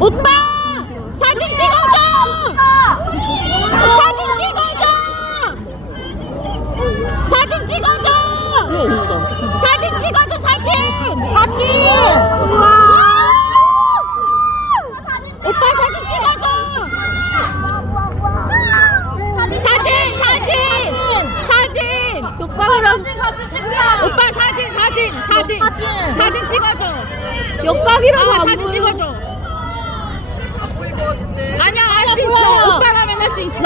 오빠! 사진 찍어줘! 사진 찍어줘! 사진 찍어줘! 사진 찍어줘, 사진! 바퀴! 오빠 사진 찍어줘! 사진, 사진! 사진! 오빠 사진! 사진 사진 찍어줘. 역각이라고 아 안 사진 보여. 찍어줘. 안 보일 것 같은데. 아니야 할 수 있어. 오빠라면 할 수 있어.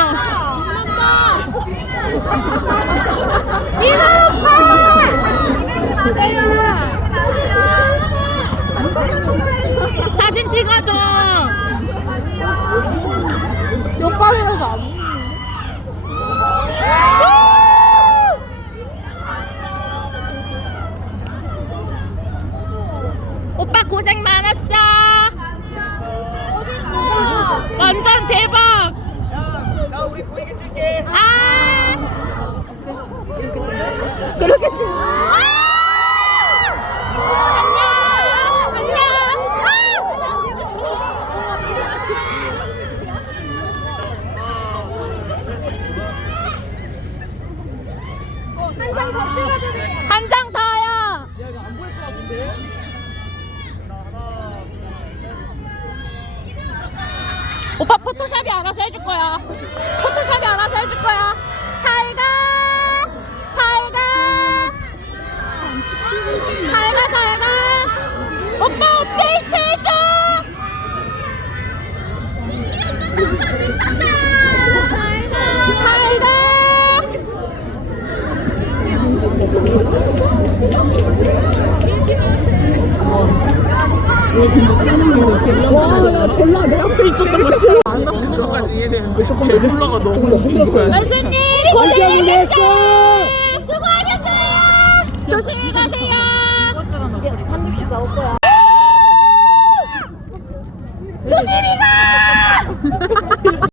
사진 찍어줘. 역각이라서 안 보여. 오빠 고생 많 오빠 포토샵이 알아서 해줄 거야. 포토샵이 알아서 해줄 거야. 잘 가. 잘 가. 잘 가, 잘 가. 오빠 업데이트 해줘. 잘 가. 와야 졸라 내 앞에 있었던 거 싫어. 그거까지 이해되는데 배불러가 너무 힘들었어요. 선생님 고생하셨어요.